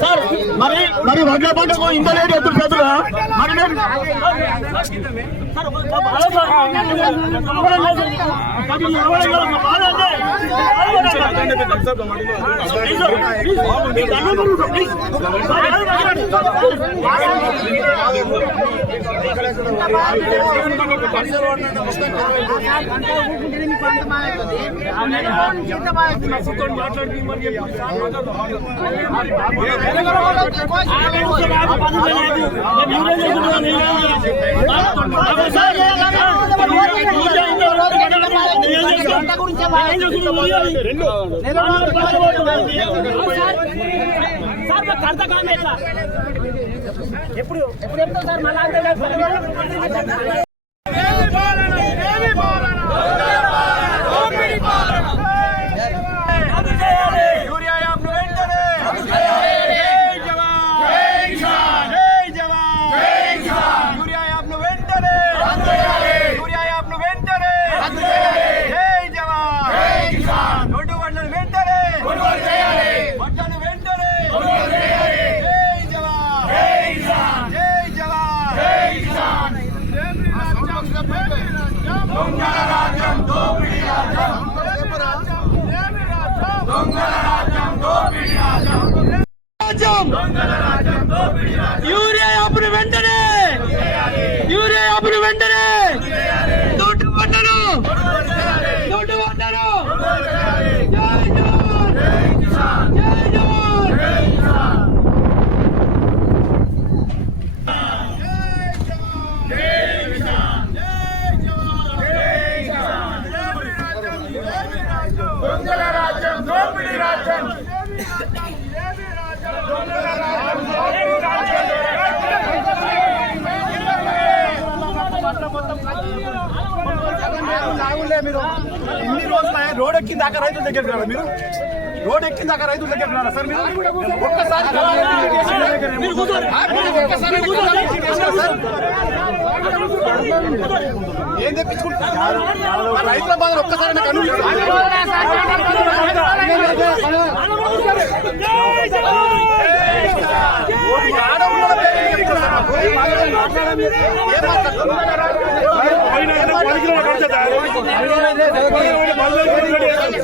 Sir మరి వడ్ల పంటకు ఇంత లేట్ ఎత్తులు చేతులు మరి ఎప్పుడు ఎప్పుడు సార్ మళ్ళీ యూరియా అప్పుడు వెంటనే నోటు పడ్డారు మీరు ఇన్ని రోజులు రోడ్ ఎక్కిన దాకా రైతుల దగ్గరికి రారా మీరు రోడ్ ఎక్కిన దాకా రైతుల దగ్గరికి రారా సార్ మీరు ఒక్కసారి ఏం తెప్పించుకుంటారు రైతుల బాధ ఒక్కసారి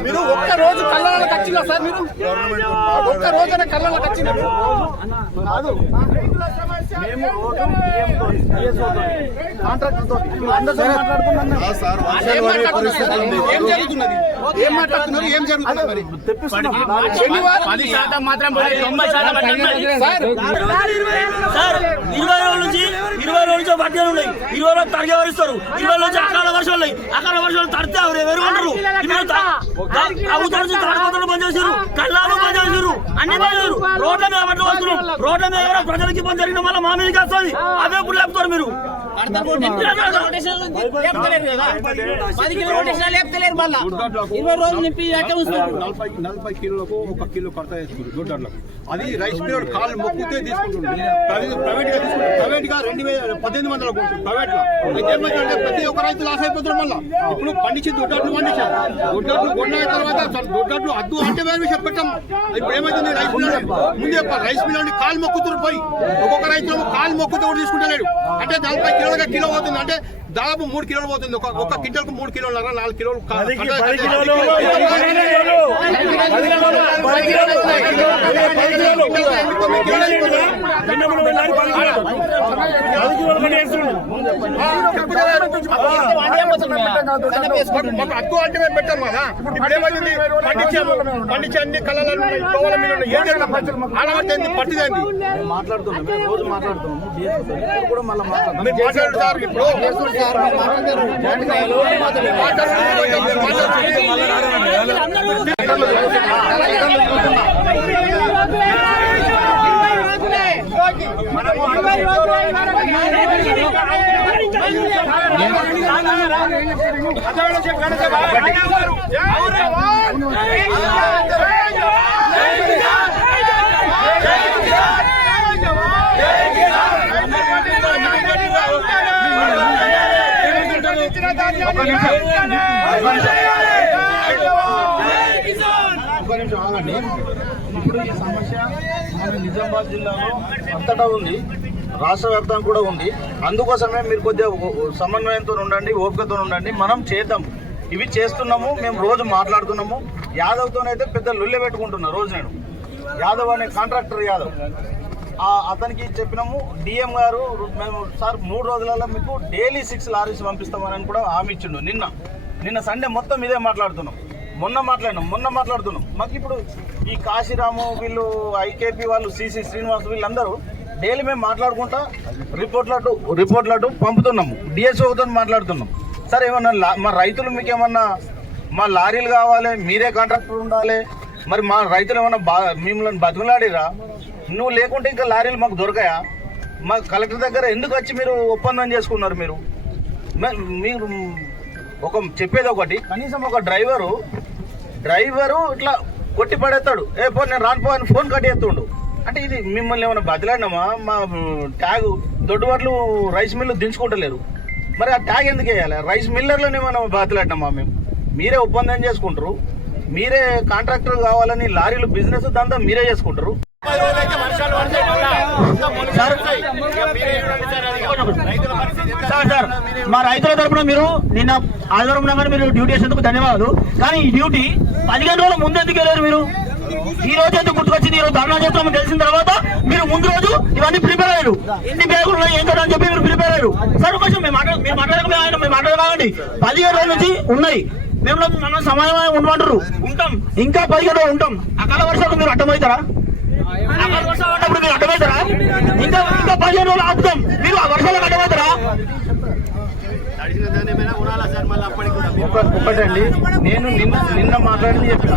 మీరు ఒక్క రోజు కళ్ళకి వచ్చిందా సార్ మీరు ఒక్క రోజున కళ్ళకి వచ్చిందా కాదు మేము ఏం మాట్లాడుతున్నారు ఏం జరుగుతున్నది శనివారం 10% మాత్రం 90% సార్ 20 రోజుల నుంచి పట్టిన ఉన్నాయి 20 రోజులు తరగే వరిస్తారు 20 రోజులు అకాల వర్షాలు ఉన్నాయి అకాల వర్షాలు తడితే ఎవరుకుంటారు తాడిపోతలు బంద్ చేశారు కళ్ళాలు బంద్ చేశారు అన్ని బంద్ చేశారు రోడ్ల మీద పట్టు వస్తున్నాం రోడ్ల మీద ఎవరో ప్రజలకి ఇబ్బంది జరిగిన వల్ల మా మీదకి వస్తుంది అవే ఇప్పుడు లేపుతారు మీరు 10 రోజులు నింపి 40 కిలోలకు 1 కిలో కడత వేసుకుంటారు దొడ్డర్లకు అది రైస్ మిల్ కాలు మొక్కుతే తీసుకుంటుంది ప్రైవేట్ గా తీసుకుంటారు ప్రైవేట్ గా 1800 ప్రైవేట్ గా ఏమైందంటే ప్రతి ఒక్క రైతు లాస్ అయిపోతున్నారు మళ్ళీ ఇప్పుడు పండించి దొడ్డట్లు పండించారు దొడ్డట్లు కొన్న తర్వాత దొడ్డట్లు అద్దు అంటే వేరే విషయం పెట్టాం ఇప్పుడు ఏమైతుంది రైస్ మిల్ ముందే రైస్ మిల్ నుండి కాలు మొక్కుతున్నారు పోయి ఒక్కొక్క రైతు కాలు మొక్కుతూ కూడా తీసుకుంటలేడు అంటే 40 కిలోలుగా కిలో అవుతుంది అంటే దాదాపు 3 కిలోలు పోతుంది. ఒక క్వింటల్కు 3 కిలోలన్నర 4 కిలోలు అక్కువ అంటే మేము పెట్టాం కదా. ఇప్పుడేమైంది పండించి అన్ని కళలు ఆడబడితే పట్టిదండి మాట్లాడుతున్నాం రోజు మాట్లాడుతున్నాము సార్. ఇప్పుడు ఇప్పుడు ఈ సమస్య మన నిజామాబాద్ జిల్లాలో అంతటా ఉంది, రాష్ట్ర వ్యాప్తంగా కూడా ఉంది. అందుకోసమే మీరు కొద్దిగా సమన్వయంతో ఉండండి, ఓపికతో ఉండండి. మనం చేద్దాం, ఇవి చేస్తున్నాము, మేము రోజు మాట్లాడుతున్నాము. యాదవ్తోనైతే పెద్ద లొల్లె పెట్టుకుంటున్నా రోజు. నేను యాదవ్ అనే కాంట్రాక్టర్ యాదవ్, అతనికి చెప్పినాము. డిఎం గారు మేము సార్ 3 రోజులలో మీకు డైలీ 6 లారీస్ పంపిస్తామని కూడా హామీ ఇచ్చిండు. నిన్న సండే మొత్తం ఇదే మాట్లాడుతున్నాం. మొన్న మాట్లాడుతున్నాం. మాకు ఇప్పుడు ఈ కాశీరాము వీళ్ళు, ఐకేపీ వాళ్ళు, సిసి శ్రీనివాస్ వీళ్ళందరూ డైలీ మేము మాట్లాడుకుంటా రిపోర్ట్లటు పంపుతున్నాము. డిఎస్ఓతో మాట్లాడుతున్నాం. సార్ ఏమన్నా మా రైతులు మీకు ఏమన్నా మా లారీలు కావాలి, మీరే కాంట్రాక్టర్ ఉండాలి, మరి మా రైతులు ఏమన్నా మిమ్మల్ని బతుకులాడిరా? నువ్వు లేకుంటే ఇంకా లారీలు మాకు దొరకాయా? మా కలెక్టర్ దగ్గర ఎందుకు వచ్చి మీరు ఒప్పందం చేసుకున్నారు? మీరు చెప్పేది ఒకటి, కనీసం ఒక డ్రైవరు ఇట్లా కొట్టి పడేస్తాడు, పో నేను రానిపో అని ఫోన్ కట్టేస్తుండు. అంటే ఇది మిమ్మల్ని ఏమైనా బదిలాడినామా? మా ట్యాగ్ దొడ్డువాట్లు రైస్ మిల్లు దించుకుంటలేరు, మరి ఆ ట్యాగ్ ఎందుకు వేయాలి? రైస్ మిల్లర్లను ఏమైనా బదిలాడినామా మేము? మీరే ఒప్పందం చేసుకుంటారు, మీరే కాంట్రాక్టర్ కావాలని లారీలు బిజినెస్ దాంతో మీరే చేసుకుంటారు. సార్ మా రైతుల తరఫున మీరు నిన్న ఆదివారం మీరు డ్యూటీ చేసేందుకు ధన్యవాదాలు. కానీ ఈ డ్యూటీ 15 రోజుల ముందు ఎందుకు వెళ్ళారు? మీరు ఈ రోజు ఎందుకు గుర్తుకొచ్చింది? ఈ రోజు ధర్నా చేస్తామని తెలిసిన తర్వాత మీరు ముందు రోజు ఇవన్నీ ప్రిపేర్ అయ్యారు. ఎన్ని బ్యాగులు ఉన్నాయి ఏం కదా అని చెప్పి మీరు ప్రిపేర్ అయ్యారు. సార్ కొంచెం మేము మాట్లాడకండి. 15 రోజుల నుంచి ఉన్నాయి, మేము మన సమాధానం ఉండమంటారు. ఉంటాం, ఇంకా 15 రోజులు ఉంటాం. అకాల వర్షాలు మీరు అడ్డమవుతారా? మీరు అడ్డమవుతారా? ఇంకా 15 రోజులు ఆపుతాం, మీరు ఆ వర్షాలకు అడ్డమవుతారా? ఒకటండి, నేను నిన్న మాట్లాడింది చెప్పిన,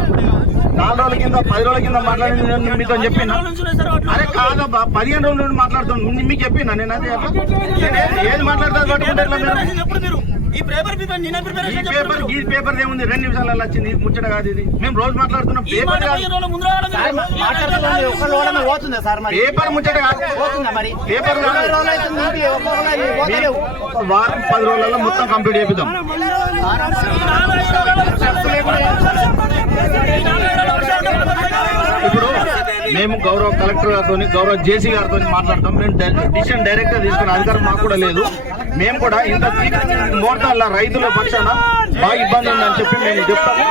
4 రోజుల కింద 10 రోజుల కింద మాట్లాడింది మీతో చెప్పిన. అరే కాదబ్బా, 15 రోజుల నుండి మాట్లాడుతాను మీకు చెప్పిన. నేను అదే ఏది మాట్లాడతాను పట్టుకుంటే ఈ పేపర్ ఏముంది? 2 నిమిషాలలో వచ్చింది, ముచ్చట కాదు ఇది. మేము రోజు మాట్లాడుతున్నాం. పేపర్ ముచ్చట కాదు, పేపర్ వారం 10 రోజులలో మొత్తం కంప్లీట్ చేపిద్దాం. ఇప్పుడు మేము గౌరవ కలెక్టర్ గారితో, గౌరవ జేసీ గారితో మాట్లాడతాం. మేము డిసిషన్ డైరెక్ట్ గా తీసుకునే అధికారం మాకు కూడా లేదు. మేము కూడా ఇంత మోర్తాల రైతుల పక్షాన బాగా ఇబ్బంది ఉందని చెప్పి మేము చెప్తాము.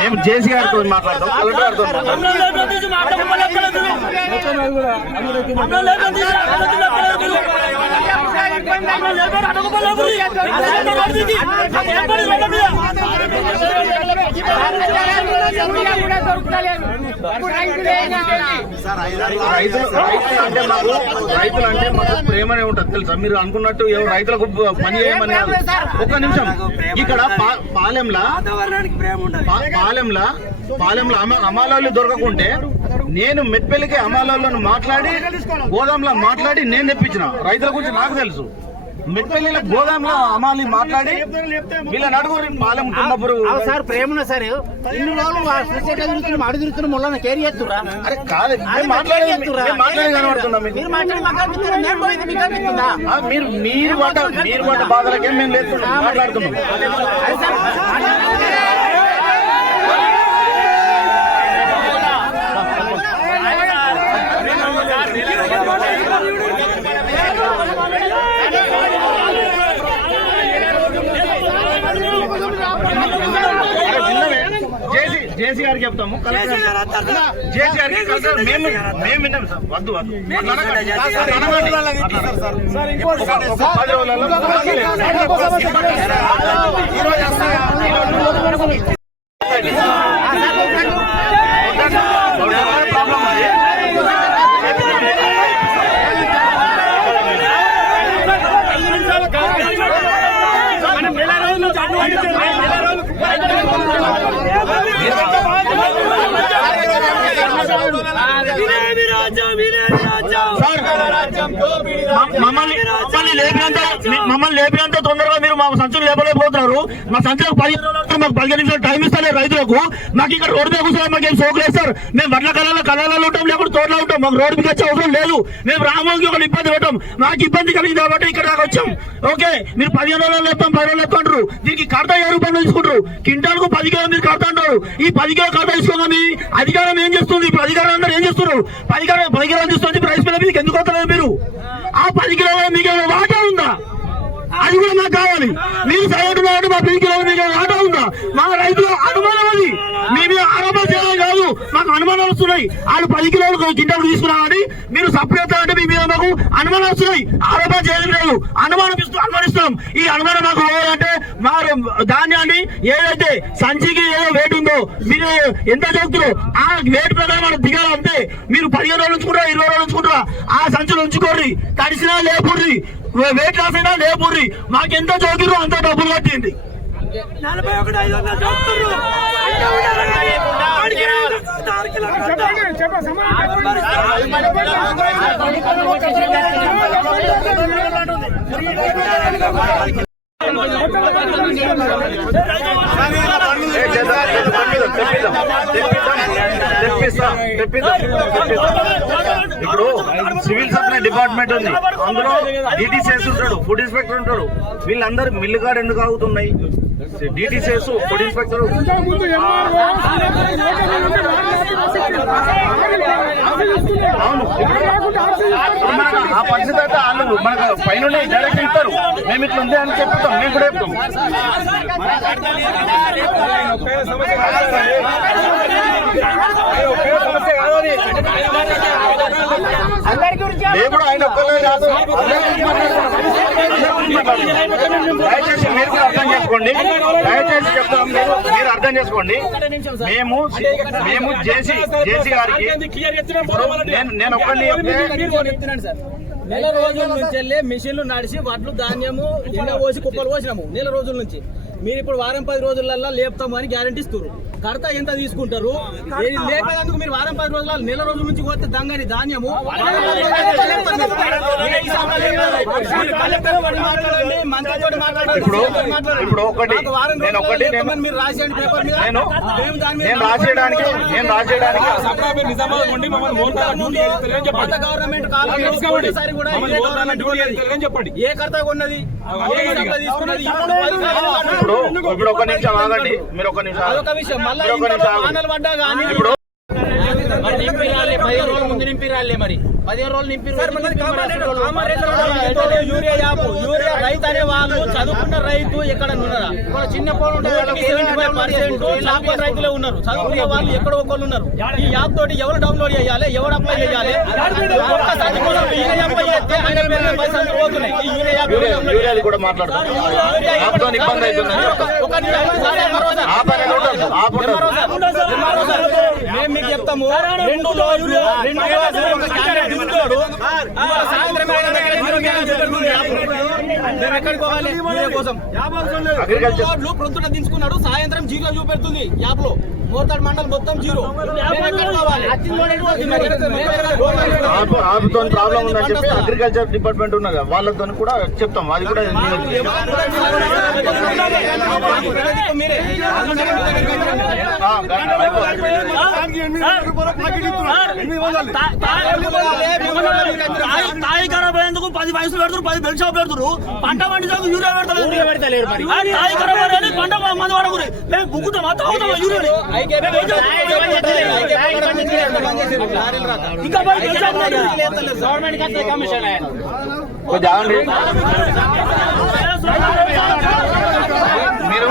మేము జేసీ గారితో మాట్లాడతాం, కలెక్టర్ గారితో రైతులు అంటే మాకు ప్రేమనే ఉంటుంది తెలుసా? మీరు అనుకున్నట్టు రైతులకు పని చేయమని కాదు. ఒక్క నిమిషం, ఇక్కడ పాలెంలో అమాలాలు దొరకకుంటే నేను మెట్పల్లికి అమాలాలను మాట్లాడి గోదాంలో మాట్లాడి నేను తెప్పించిన. రైతుల గురించి నాకు తెలుసు. మెట్పల్లిలో గోదాంలో అమాలి మాట్లాడి వీళ్ళ నడుగురు పాలెం ఉన్నప్పుడు సార్ ప్రేమ సార్ ఇన్ని రోజులు అడుగుతున్న మొన్న కేర్ చేస్తురా? అరే కాదు, మాట్లాడి కనబడుతున్నాం. మీరు పడ్డ బాధలకే మేము లేదు మాట్లాడుతున్నాం. గారికి చెప్తాము, జేసీ గారికి మేము విన్నాం సార్. వద్దు వద్దు ఒక 10 రోజులలో మమ్మల్ని లేపినంత తొందరగా మీరు మా సంచులు లేపలేకపోతున్నారు. మా సంచులకు 15 రోజులు మాకు 15 నిమిషాలు టైం ఇస్తారే రైతులకు. మాకు ఇక్కడ రోడ్డు మీద కూర్చొని మాకు ఏం సోకులేదు సార్. మేము వడ్ల కళాలలో ఉంటాం, లేకుండా తోటలో ఉంటాం. మాకు రోడ్డు మీద వచ్చే అవసరం లేదు. మేము రామోకి ఒక ఇబ్బంది పెట్టాం. మాకు ఇబ్బంది కలిగింది కాబట్టి ఇక్కడ దాకా వచ్చాం. ఓకే, మీరు 15 రోజులు లేపుతాం, 10 రోజులు లేపుతాంటారు. దీనికి కడతా 7 రూపాయలు తీసుకుంటారు. క్వింటాల్కు 10 కిలో మీరు కడతా అంటారు. ఈ 10 కిలో కడతా తీసుకోగా మీ అధికారం ఏం చేస్తుంది? ఇప్పుడు అధికారం అందరూ ఏం చేస్తున్నారు? 10 కిలోలు తీసుకొచ్చి ప్రైస్ మీద మీకు ఎందుకు వస్తలేదు? మీరు ఆ 10 కిలోల మీకు వాటా ఉందా? అది కూడా మాకు కావాలి. మీరు సైడ్ మా 10 కిలోలు మీకు వాటా ఉందా? మా రైతుల అనుమానం అది. మీ మీద ఆరోపణ చేయడం కాదు, మాకు అనుమానాలు వస్తున్నాయి. వాళ్ళు 10 కిలోలు కింటాలు తీసుకున్నామని మీరు సపరేట్ అంటే మీ మీద మాకు అనుమానాలు వస్తున్నాయి. ఆరోపణ చేయడం లేదు, అనుమానిస్తాం. ఈ అనుమానం మాకు అంటే మా ధాన్యాన్ని ఏదైతే సంచికి ఏదో వెయిట్ ఉందో మీరు ఎంత చెప్తారో ఆ వెయిట్ ప్రకారం మనం దిగాలంటే మీరు 15 రోజులు ఉంచుకుంటారా, 20 రోజులు ఉంచుకుంటారా? ఆ సంచులు ఉంచుకోర్రి, తడిసినా లేపుర్రి, వెయిట్ లాస్ అయినా లేపుర్రి. మాకెంత చౌకిరు అంత డబ్బులు కట్టింది. 41 ఇప్పుడు సివిల్ సప్లై డిపార్ట్మెంట్ ఉంది, అందులో డిటిసిఎస్ ఉంటాడు, ఫుడ్ ఇన్స్పెక్టర్ ఉంటాడు. వీళ్ళందరూ మిల్లు కాడ ఎందుకు ఆగుతున్నాయి? డిటిసిఎస్, ఫుడ్ ఇన్స్పెక్టర్ అవును. ఆ పరిస్థితి అయితే వాళ్ళు మనకు పైన డైరెక్ట్ ఇస్తారు. మేము ఇట్లా ఉంది అని చెప్తాం, మేము కూడా చెప్తాం. దేవుడు ఆయన ఒక్కలే కాదు, దయచేసి మీరు కూడా అర్థం చేసుకోండి. దయచేసి చెప్తాం, మీరు అర్థం చేసుకోండి. మేము జేసీ గారికి నేను ఒక్కడిని నెల రోజుల నుంచి వెళ్ళి మిషన్లు నడిచి వడ్లు ధాన్యము ఎండ పోసి కుప్పలు పోసినాము. నెల రోజుల నుంచి మీరు ఇప్పుడు వారం 10 రోజులలో లేపుతాము అని గ్యారంటీ ఇస్తారు. కడతా ఎంత తీసుకుంటారు? లేపేందుకు మీరు వారం 10 రోజుల నెల రోజుల నుంచి పోతే దంగని ధాన్యము ఇప్పుడు ఒకటి మీరు రాసేయండి పేపర్ మీద. నేను రాసేయడానికి గవర్నమెంట్ ఏ కర్త ఉన్నది? ఇప్పుడు ఒక నిమిషం ఆగండి, మీరు ఒక నిమిషం. అదొక విషయం. మళ్ళీ పడ్డా కానీ ఇప్పుడు నింపి రాలే, 15 రోజుల ముందు నింపి రాలే. మరి 15 రోజులు నింపి యూరియా రైతు అనే వాళ్ళు చదువుకున్న రైతు ఎక్కడ ఉన్నారా? ఇక్కడ చిన్న పోలు ఉంటాయి, 75% రైతులే ఉన్నారు. చదువుకున్న వాళ్ళు ఎక్కడో ఒకళ్ళు ఉన్నారు. ఈ యాప్ తోటి ఎవరు డౌన్లోడ్ చేయాలి, ఎవరు అప్లై చేయాలి? కూడా మాట్లాడుతున్నాం. మేము మీకు చెప్తాము, 2 ప్రొద్దున దించుకున్నాడు, సాయంత్రం 0 చూపెడుతుంది యాప్ లో. మోర్తాడు మండలం మొత్తం 0. ఆపుతో ప్రాబ్లం ఉందని చెప్పి అగ్రికల్చర్ డిపార్ట్మెంట్ ఉన్నది, వాళ్ళతో కూడా చెప్తాం. అది కూడా తాయి ఖరాబ్ అయ్యేందుకు 10 పైసలు పెడతారు, 10 బెల్ షాప్ పెడతారు. పంట పండించడానికి యూరియా పెడతలేదు. తాయి ఖరాబ్ అయ్యేది పంట మంది వాడకూడదు. మేము బుక్కుతాం, మొత్తం అవుతాం యూరియా. ఇంకా గవర్నమెంట్ కమిషన్ మీరు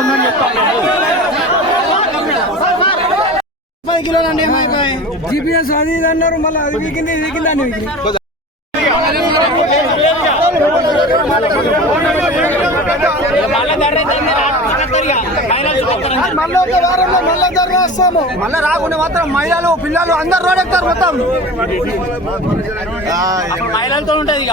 ఉందని చెప్తాం. 10 కిలోలు అంటే ఏమైపోయి GPS అది ఇది అన్నారు మళ్ళీ అది వీకింది అని మళ్ళీ ఒక వారంలో మళ్ళీ ధర వస్తాము మళ్ళీ రాకుండా మాత్రం మహిళలు పిల్లలు అందరు రోడ్ ఎక్కుతారు మొత్తం మహిళలతో ఉంటది ఇక